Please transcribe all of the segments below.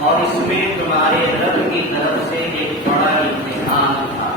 اور اس میں تمہارے رب کی طرف سے ایک بڑا امتحان تھا۔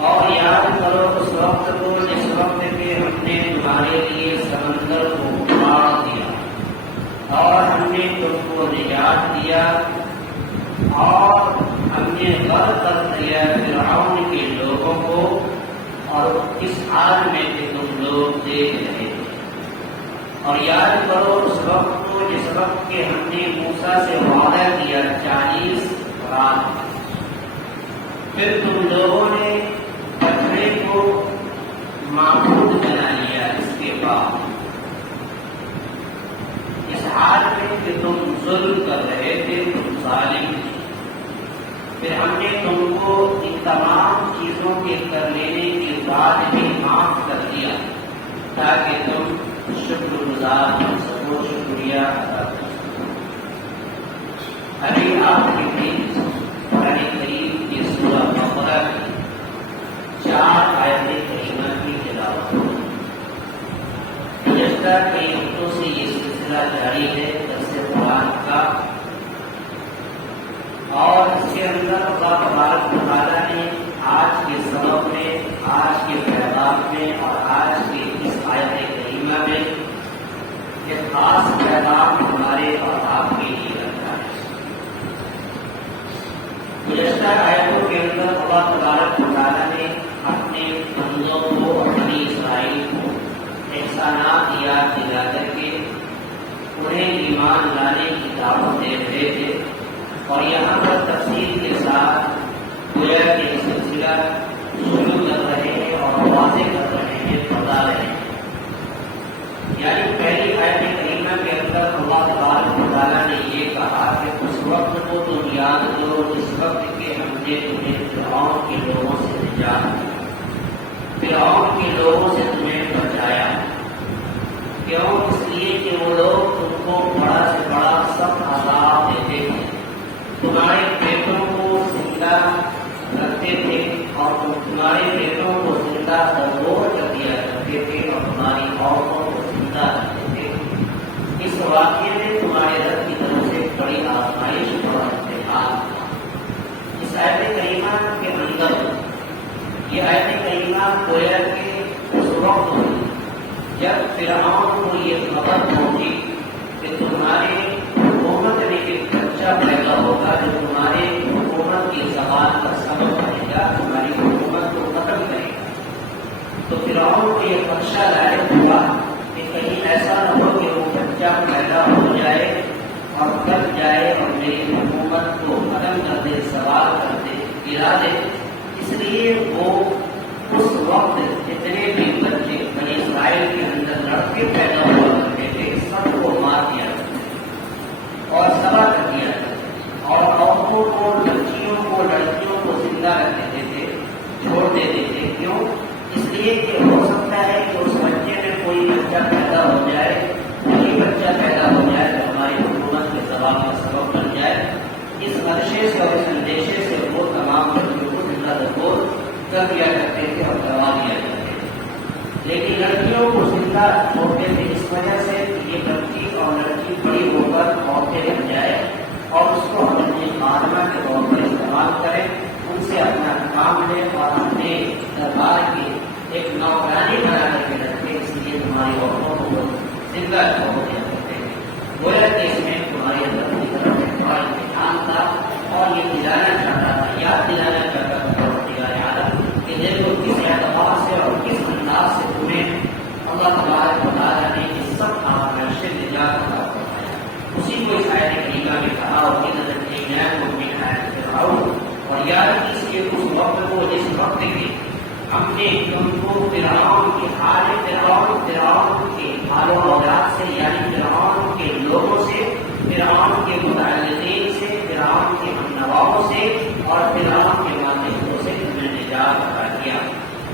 اور یاد کرو اس وقت کو جس وقت کہ ہم نے تمہارے لیے سمندر کو پھاڑ دیا اور ہم نے تم کو نجات دیا اور ہم نے غرق کر دیا فرعون کے لوگوں کو، اور اس حال میں کہ تم لوگ دیکھ رہے تھے۔ اور یاد کرو اس وقت کو جس وقت کہ ہم نے موسیٰ سے وعدہ کیا 40 رات، پھر تم لوگوں نے پتھرے کو معبود بنا لیا۔ اس کے بعد اس حال میں کہ تم ظلم کر رہے تھے، تم ظالم تھے، پھر ہم نے تم کو ان تمام چیزوں کے کر لینے کے بعد بھی معاف کر دیا تاکہ تم شکر گزار بن سکو، شکریہ ادا کر سکو۔ ابھی آپ کی قرآن کریم کی سورہ بقرہ کی 4 آیتیں کریمہ کی تلاوت۔ گزشتہ کئی ہفتوں سے یہ سلسلہ جاری ہے درس قرآن کا، اور اس کے اندر اللہ تبارک و تعالیٰ نے آج کے سبق میں، آج کے پیغام میں اور آج کی اس آیت کریمہ میں ایک خاص پیغام ہمارے اور آپ کے لیے رکھا ہے۔ گزشتہ آیتوں کے اندر اللہ تبارک و تعالیٰ نے اپنے بندوں کو، اپنی اسرائیل کو احسانات یاد دلا کر کے انہیں ایمان لانے کی دعوت دے رہے تھے، اور یہاں پر تفصیل کے ساتھ گویا کہ یہ سلسلہ شروع کر رہے ہیں اور واضح کر رہے ہیں، بتا رہے ہیں۔ یعنی پہلی آیت کریمہ کے اندر اللہ تبارک و تعالیٰ نے یہ کہا کہ اس وقت کو تم یاد کرو جس وقت کہ ہم نے تمہیں فرعون کے لوگوں سے نجات دیا، فرعون کے لوگوں سے تمہیں بچایا۔ کیوں؟ اس لیے کہ وہ لوگ تم کو بڑا سے بڑا سخت عذاب دیتے تھے، تمہارے بیٹوں کو زندہ رکھتے تھے اور تمہارے بیٹوں کو زندہ درگور کر دیا کرتے تھے اور تمہاری عورتوں کو زندہ رکھتے تھے۔ اس واقعے میں تمہارے رب کی طرف سے بڑی آزمائش اور امتحان تھا۔ اس آیت کریمہ کے اندر یہ آیت کریمہ گویا کہ اس وقت ہوئی جب فرعون کو یہ خبر پہنچی کہ تمہارے حکومت میں ایک بچہ پیدا ہوگا جو تمہارے حکومت کی زبان کا سبب بنے گا، تمہاری حکومت کو ختم کرے گا۔ تو فرعون کو یہ خدشہ لاحق ہوا کہ کہیں ایسا نہ ہو کہ وہ بچہ پیدا ہو جائے اور کٹ جائے اور میری حکومت کو ختم کر دے، سوال کر دے، گرا دے۔ اس لیے وہ اس وقت جتنے بھی بچے بنی اسرائیل کے اندر لڑکے پیدا ہوا کرتے تھے سب کو مار دیا اور سبا کر دیا، اور عورتوں کو، بچیوں کو، لڑکیوں کو زندہ رکھ دیتے تھے، چھوڑ دیتے تھے۔ کیوں؟ اس لیے کہ ہو سکتا ہے کہ اس بچے میں کوئی بچہ پیدا ہو جائے، وہی بچہ پیدا ہو جائے تو ہماری حکومت کے زوال کا سبب بن جائے۔ اس خدشے سے اور اس اندیشے سے وہ تمام بچوں کو زندہ درگور کر دیا کرتے تھے اور کروا دیا کرتے تھے، لیکن لڑکیوں کو زندہ چھوڑتے تھے۔ اس وجہ سے یہ بچی اور احترام ہے اور اپنے دربار کی ایک نوکرانی بنا کر کے رکھتے، اس لیے تمہاری عورتوں کو زندہ چھوڑ دیا کرتے ہیں۔ گویا کہ اس میں تمہاری اندر کی طرف ایک بڑا امتحان تھا اور یہ دلانا چاہتا تھا، یاد دلانا چاہتا تھا پروردگار عالم کہ دیکھو کس اعتبار سے اور کس انداز سے تمہیں اللہ تبارک و تعالیٰ نے اس سب آمال سے نجات عطا فرمایا۔ اسی کو اس آیت کریمہ میں کہا اور اور یاد کیجیے اس وقت کو جس وقت کے ہم نے تم کو فرعون کے حال فرعون کے حال و اولاد سے یعنی فرعون کے لوگوں سے، فرعون کے متعلقین سے، فرعون کے ہم نواؤں سے اور فرعون کے ماتحتوں سے تمہیں نجات عطا کیا۔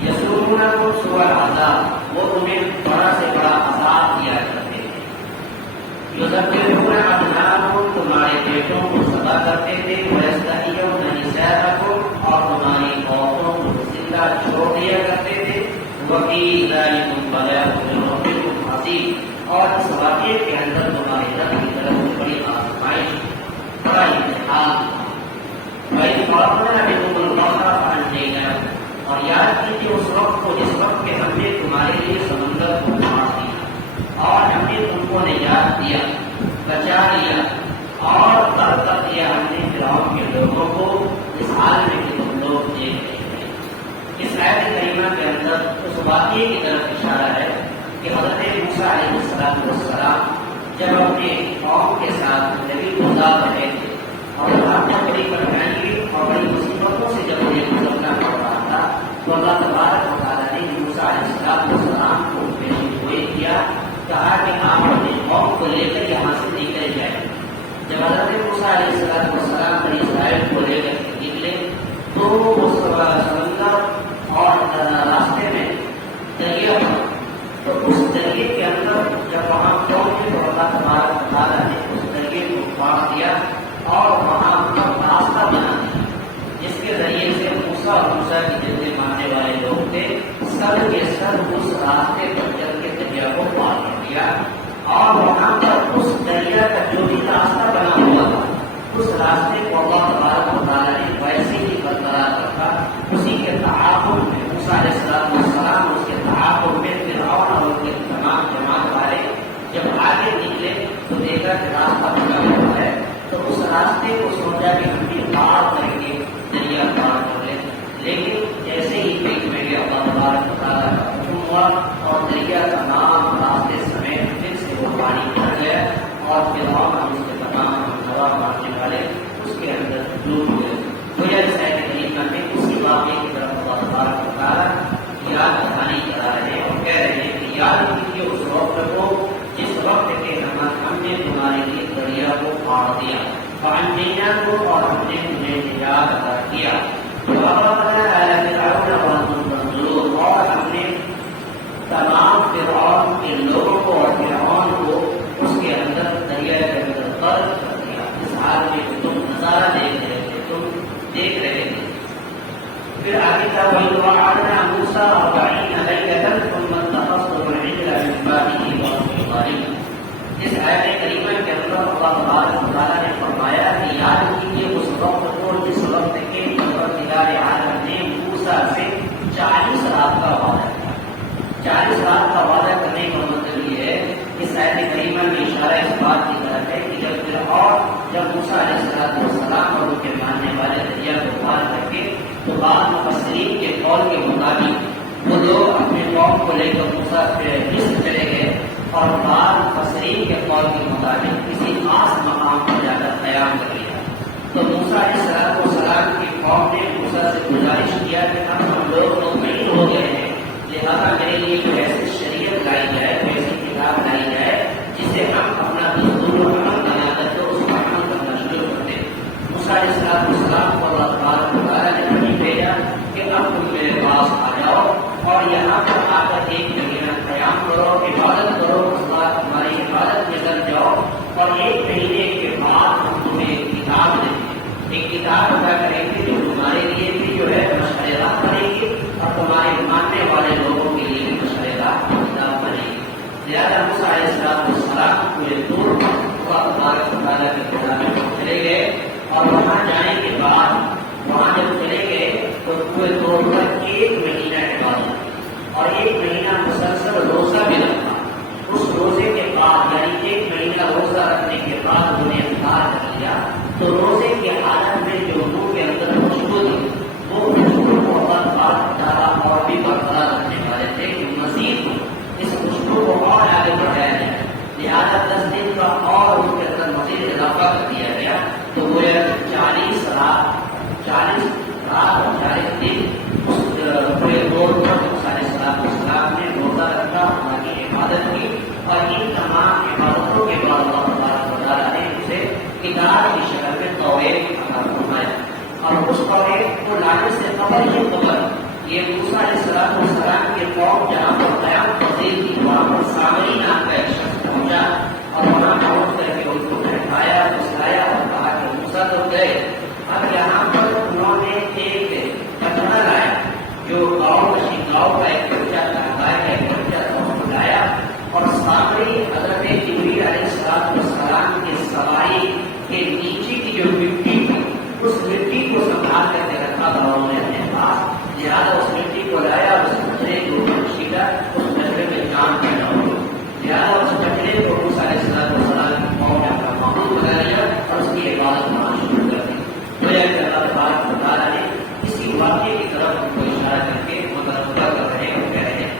یسومونکم سوء العذاب، وہ تمہیں بڑا سے بڑا عذاب دیا کرتے تھے۔ یذبحون ابناءکم، تمہارے بیٹوں کو ذبح کرتے تھے، ویستحیون نساءکم، اور تمہاری عورتوں کو زندہ چھوڑ دیا کرتے تھے۔ وفی ذلکم بلاء من ربکم عظیم، اور اس واقعے کے اندر تمہاری رب کی طرف سے بڑی آزمائش، بڑا امتحان۔ وَإِذْ فَرَقْنَا بِكُمُ الْبَحْرَ فَأَنجَيْنَاكُمْ، اور یاد کیجیے اس وقت کو جس وقت کہ ہم نے تمہارے لیے سمندر کو پار دیا اور ہم نے تم کو نجات دیا، بچا لیا اور تب تک دیا ہم نے فرعون کے لوگوں کو اس حال میں کہ تم لوگ دیکھ رہے ہیں۔ اس آیت کریمہ کے اندر اس واقعے کی طرف اشارہ ہے کہ حضرت موسیٰ علیہ السلام جب اپنے قوم کے ساتھ نبی گزار رہے تھے اور آپ کو بڑی پریشانی اور بڑی مصیبتوں سے جب انہیں گزرنا پڑ رہا تھا تو اللہ تبارک و تعالیٰ نے موسیٰ علیہ السلام کو پیشگوئی کیا، کہا کہ آپ اپنے قوم کو لے کر یہاں سے نکل جائیں۔ جب حضرت موسیٰ علیہ السلام بنی اسرائیل کو لے کر نکلے تو اس سمندر اور راستے میں دریا تھا، تو اس دریا کے اندر جب وہاں پہنچے تو اللہ تبارک و تعالیٰ نے اس دریا کو پاڑ دیا اور وہاں پر راستہ بنا دیا، جس کے ذریعے سے موسیٰ اور موسیٰ کی جتنے ماننے والے لوگ تھے سب کے سب اس راستے پر چل کے دریا کو پار کر دیا، اور وہاں پر اس دریا کا جو بھی راستہ بنا ہوا تھا اس راستے کو اللہ تبارک و تعالیٰ نے ویسے ہی برقرار رکھا۔ اسی کے تعاقب میں موسیٰ علیہ السلام اس کے تعاقب میں فرعون اور اس کے تمام جماعت والے جب آگے نکلے تو دیکھا کہ راستہ بنا ہوا ہے، تو اس راستے کو سوچا کہ ہم بھی پار کر کے دریا پار کر لیں، لیکن جیسے ہی بیچ میں گیا اللہ تبارک و تعالیٰ کا حکم ہوا اور دریا تمام راستے سمیت پھر سے وہ پانی بھر گیا اور فرعون اور اس کے تمام ہوا مارنے والے اس کے اندر ڈوب گئے۔ تو یہ سائد کریمہ میں اسی واقعے کی طرف اللہ تبارک و تعالیٰ یاد دہانی کرا رہے ہیں اور کہہ رہے ہیں کہ یاد کیجیے اس وقت کو جس وقت کہ ہم نے تمہارے لیے دریا کو پاڑ دیا، فانجینا کو، اور ہم نے تمہیں نجات عطا کیا، اور ہم نے تمام فرعون کے لوگوں کو اور فرعون کو اس کے اندر دریا کے اندر غرق کر دیا، اس حال میں کہ تم نظارہ دیکھ رہے تھے، تم دیکھ رہے تھے۔ پھر آگے تھا وَإِذْ وَعَدْنَا مُوسَىٰ 40 لَيْلَةً ثُمَّ اتَّخَذْتُمُ الْعِجْلَ مِن بَعْدِهِ وَأَنتُمْ ظَالِمُونَ۔ اس آیت کریمہ کے اندر اللہ تبارک و تعالیٰ نے فرمایا کہ یاد کیجیے اس وقت کو جس وقت کے پروردگار عالم نے موسیٰ سے 40 رات کا وعدہ کیا۔ 40 رات کا وعدہ کرنے کا مطلب یہ ہے کہ اس آیت کریمہ میں اشارہ اس بات کی طرف ہے کہ جب موسیٰ علیہ السلام اور ان کے ماننے والے دریا کو پار کر کے تو بعض مفسرین کے قول کے مطابق وہ لوگ اپنے قوم کو لے کر موسیٰ مصر چلے گئے اور بعض مفسرین کے قول کے مطابق کسی خاص مقام پر جا کر قیام کر لیا۔ تو موسیٰ علیہ السلام کی قوم نے موسیٰ سے گزارش کیا کہ ہم لوگ مطمئن ہو گئے ہیں، لہٰذا میرے لیے جو ایسی شریعت لائی جائے، ایسی کتاب لائی جائے جسے ہم اپنا دستور و عمل بنا کر کے اس کو عمل کرنا شروع کر دیں۔ موسیٰ علیہ السلام کو اللہ تبارک و تعالیٰ نے نہیں بھیجا کہ اب تم میرے پاس آ جاؤ اور یہاں پر آ کر ایک مہینہ قیام کرو، عبادت کرو، اللہ تمہاری عبادت میں لگ جاؤ، اور ایک مہینے کے بعد ہم تمہیں ایک کتاب دیں گے، ایک کتاب ادا کریں گے جو تمہارے لیے بھی جو ہے مشورہ کرے گی اور تمہارے ماننے والے لوگوں کے لیے بھی مشورہ کتاب بنے گی۔ لہٰذا موسیٰ علیہ السلام پورے دور اللہ تبارک و تعالیٰ کے خدا میں چلے گئے اور وہاں جانے کے بعد وہاں جب چلے گئے تو پورے ایک مہینہ عبادت اور ایک مہینہ مسلسل روزہ بھی رکھا. اس روزے کے بعد یعنی ایک مہینہ روزہ رکھنے کے بعد انہوں نے انکار کر لیا تو روزے کی حالت میں جو منہ کے اندر خوشبو تھی وہ خوشبو کو اللہ تبارک و تعالیٰ اور بھی برقرار رکھنے والے تھے کہ مزید اس خوشبو کو اور آگے بڑھایا جائے. لہٰذا 10 دن کا اور اس کے اندر مزید اضافہ کر دیا گیا تو وہ 40 رات اور 40 دن اس پورے دور پر السلام نے روزہ رکھا, اللہ کی عبادت کی اور ان تمام عبادتوں کے بعد اللہ تبارک و تعالیٰ نے اسے کتاب کی شکل میں توحید عطا فرمایا. اور اس توحید کو لانے سے قبل یہ موسیٰ علیہ السلام کے قوم جہاں پر قیام پذیر تھی وہاں پر سامری نام کا ایک شخص پہنچا اور وہاں پہنچ کر کے ان کو بٹھایا بسلایا اور کہا کہ موسیٰ تو گئے, اب یہاں پر انہوں نے ایک پتھر لایا جو گاؤں کا ایک بچہ تھا, گائے کا ایک بچہ تھا, اس کو لایا اور سامری حضرت جبریل علیہ السلام کی سواری کے نیچے کی جو مٹی تھی اس مٹی کو سنبھال کر کے رکھا تھا انہوں نے اپنے پاس. لہٰذا اس مٹی کو لایا اور اس بچے کو چھیٹا, اس بچے میں جان پیدا ہو. لہٰذا اس بچے کو موسیٰ علیہ السلام کی قوم نے اپنا معبود بنا لیا اور اس کی عبادت کرنا شروع کر دی. گویا کہ اللہ تبارک و تعالیٰ نے اسی واقعے کی طرف ان کو اشارہ کر کے متوجہ کر رہے ہیں, کہہ رہے ہیں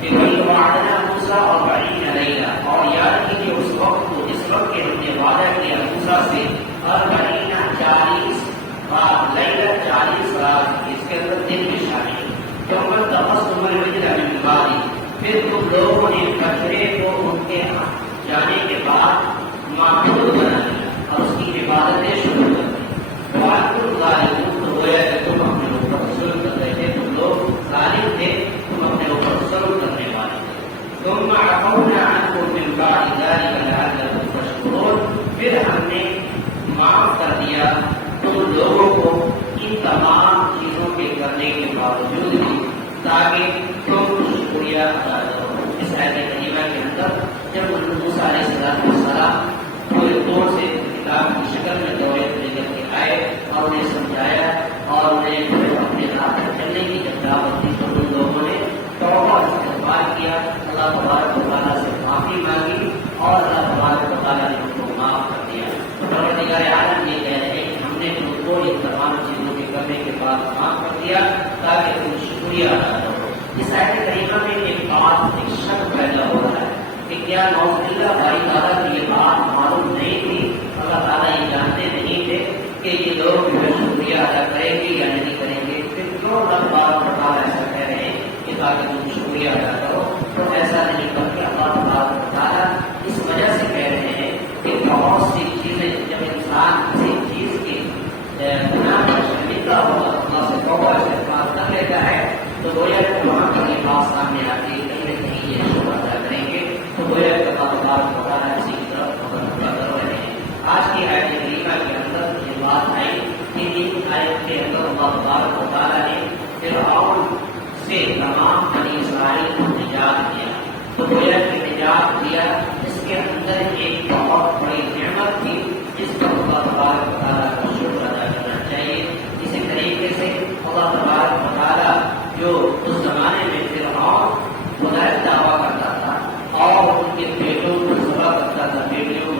کہ وَإِذْ وَعَدْنَا مُوسَىٰ 40 لَيْلَةً, اور یاد کیجیے اس وقت کو جس وقت کے ہم نے وعدہ کیا موسیٰ سے 40 رات, لیلہ 40 رات, اس کے اندر دن بھی شامل. یوم تقسم العجل من بعد, پھر تم لوگوں نے بچڑے کو ان کے جانے کے بعد معبود بنا لیا اور اس کی عبادتیں شروع کر دی. وَأَنتُمْ ظَالِمُونَ, تو گویا کہ تم اپنے اوپر ظلم کر رہے تھے, تم لوگ ظالم تھے, تم اپنے اوپر ظلم کرنے والے تھے. ثُمَّ عَفَوْنَا عَنْكُم مِّن بَعْدِ ذَلِكَ لَعَلَّكُمْ تَشْكُرُونَ, پھر ہم نے معاف کر دیا تم لوگوں کو ان تمام چیزوں کے کرنے کے باوجود بھی تاکہ تم شکریہ ادا کرو. اس آیت کریمہ کے اندر جب موسیٰ علیہ السلام پورے طور سے کتاب کی شکل میں توحید لے کر کے آئے اور انہیں سمجھایا اور انہیں اپنے راہ پر چلنے کی جب دعوت دی تو ان لوگوں نے توبہ اور استغفار کیا, اللہ تبارک و تعالیٰ سے معافی مانگی اور اللہ تبارک و تعالیٰ نے ان کو معاف کر دیا. پروردگار عالم یہ کہہ رہے ہیں کہ ہم نے ان کو ان تمام چیزوں کے کرنے کے بعد معاف کر دیا تاکہ تم شکریہ ادا کرو. اس آیت کریمہ میں ایک بات, ایک شک پیدا ہو رہا ہے کہ کیا نعوذ باللہ بھائی تعالیٰ کی یہ بات معلوم نہیں تھی, اللہ تعالیٰ یہ جانتے نہیں تھے کہ یہ لوگ جو ہے شکریہ ادا کریں گے یا نہیں کریں گے, پھر کیوں اللہ تبارک و تعالیٰ ایسا کہہ رہے ہیں کہ تاکہ تم شکریہ ادا کرو. تو ایسا نہیں بلکہ اللہ تبارک و تعالیٰ اس وجہ سے کہہ رہے ہیں کہ بہت سی چیزیں جب انسان کسی چیز کی گناہ پر شرمندہ ہوگا, اللہ سے توبہ استغفار کر لیتا ہے تو گویا کہ وہاں پر یہ بات سامنے آتی ہے کہیں نہ کہیں یہ شکر ادا کریں گے. تو گویا کہ اللہ تبارک و تعالیٰ اسی کی طرف متوجہ کر رہے ہیں. آج کی آیت کریمہ کے اندر یہ بات آئی کہ ان آیت کے اندر اللہ تبارک و تعالیٰ نے فرعون سے تمام بنی اسرائیل کو نجات دیا. تو گویا کہ نجات دیا اس کے اندر ایک بہت بڑی نعمت تھی جس پر اللہ تبارک و تعالیٰ کا شکر ادا کرنا چاہیے. اسی طریقے سے اللہ تبارک و تعالیٰ جو اس زمانے میں فرعون خدا دعویٰ کرتا تھا اور ان کے بیٹوں کو ذبح کرتا تھا, بیٹیوں